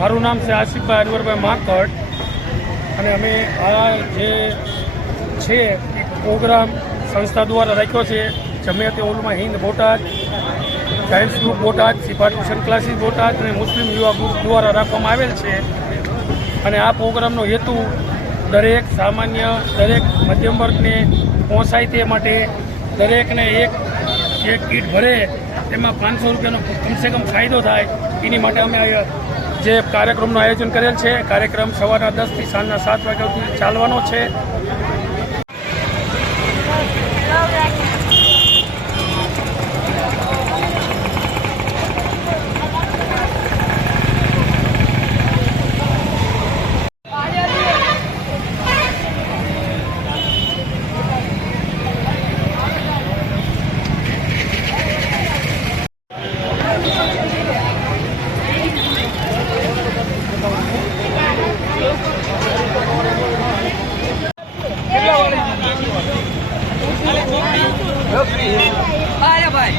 મારું નામ છે આશિફભાઈ અનવરભાઈ માંકડ અને અમે આ જે છે એક પ્રોગ્રામ સંસ્થા દ્વારા રાખ્યો છે Jamiat Ulama Hind Botad, science group Botad, Sifa tuition classes Botad અને મુસ્લિમ યુવા ગ્રુપ દ્વારા રાખવામાં આવેલ છે. અને આ પ્રોગ્રામનો હેતુ દરેક સામાન્ય દરેક મધ્યમ વર્ગને પહોંચાય તે માટે દરેકને એક કીટ ભરે તેમાં 500 રૂપિયાનો કમસે કમ ફાયદો થાય એની માટે અમે જે કાર્યક્રમનું આયોજન કરેલ છે. કાર્યક્રમ સવારના 10 થી સાંજના 7 વાગ્યા સુધી ચાલવાનો છે. ભાઈ